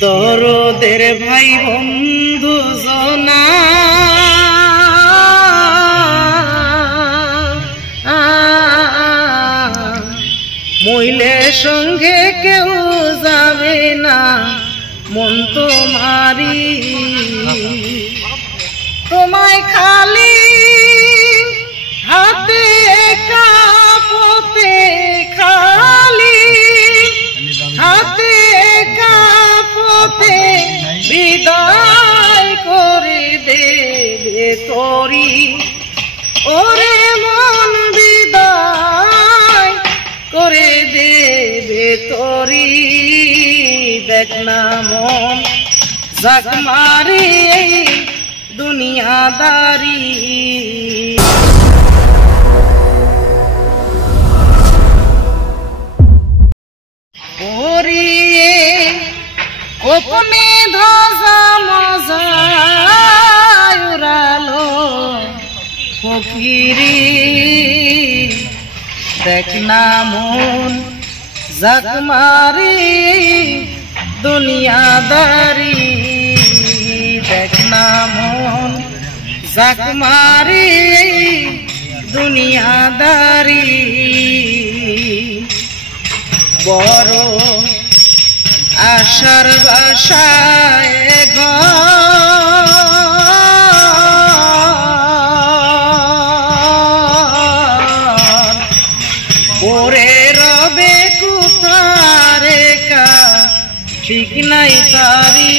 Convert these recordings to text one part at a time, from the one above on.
দরদের ভাই বন্ধু জনা মইলে সঙ্গে কেউ যাবে না মন তোমারি তোমায় খালি হাতে কাপতে খালি হাতে কাপতে বিদায় করে দেবে তোরি ওরে মন বিদায় করে দেবে তোরি দেখ না মন জাক মারি দুনিয়াদারি ওরিয়ে গোপনে ধ্বজা মজা উড়ালো ফকিরি দেখ না মন জাক মারি দুনিয়াদারি দেখ না মন জাক মারি দুনিয়াদারি বড় আশার বাসায় ঘর ওরে রবে কুতারে কা ঠিক নাই তারি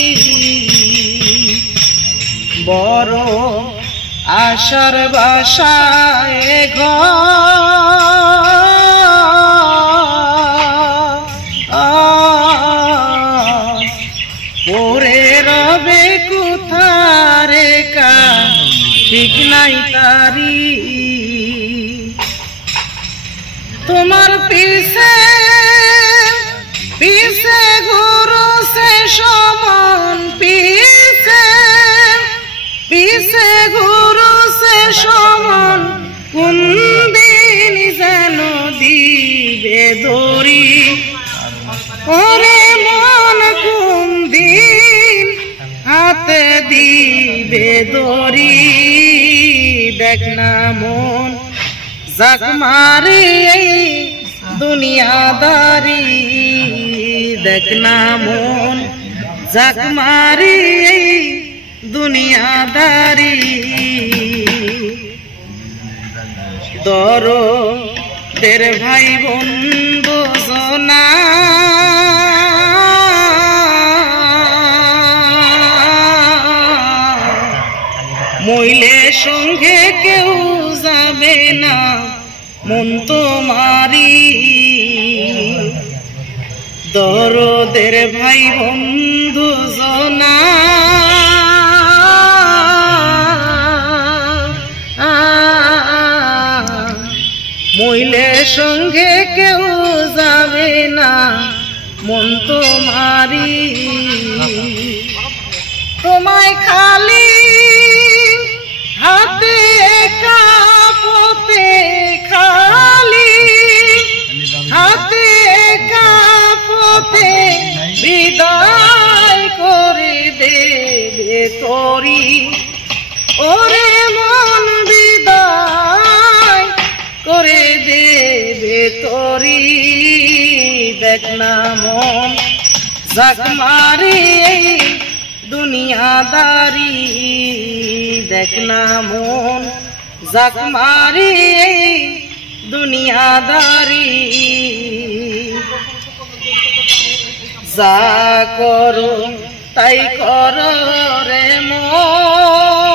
বড় আশার বাসায় ওরে রবে কুথারে কা ঠিক নাই তারি তোমার পিছে পিছে গুরু সে সমান পিছে পিছে গুরু সে সমান কোন দিন যেন দিবে দড়ি ওরে মন কোন দিন হাতে দিবে দড়ি দেখ না মন জাক মারি দুনিয়াদারি দেখ না মন জাক মারি দুনিয়াদারি দরদের ভাই বন্ধু জনা মইলে সঙ্গে কেউ যাবে না মন তোমারি দরদের ভাই বন্ধু জনা মইলে সঙ্গে কেউ যাবে না মন তোমারি তোমায় খালি হাতে কাপতে খালি হাতে কাপতে বিদায় করে দেবে তোরি ওরে মন বিদায় করে দেবে তোরি দেখ না মন জাক মারি দুনিয়াদারি দেখ না মন জাক মারি দুনিয়াদারি যা করো তাই করো রে মন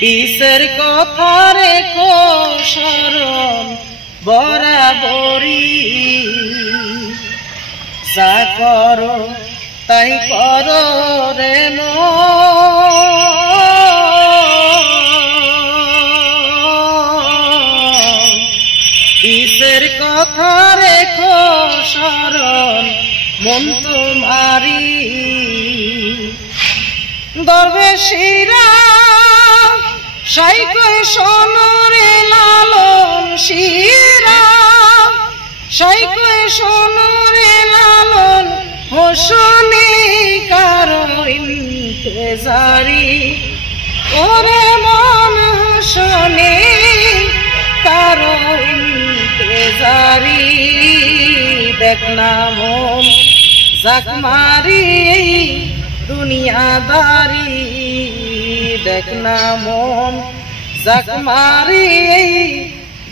পিসের কথা রেখো স্মরণ বরাবরি যা করো তাই করো রে পিসের কথা রেখো স্মরণ মন তোমারি দরবেশিরা সাইকো সোনরে লালন শিরা সাইকয় সোনরে লালন হোসনে কারো ইন্তেজারি ওরে মন হোসনে কারো ইন্তেজারি দেখ না মন জাক মারি দুনিয়াদারি দেখ না মন জাক মারি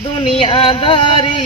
দুনিয়াদারি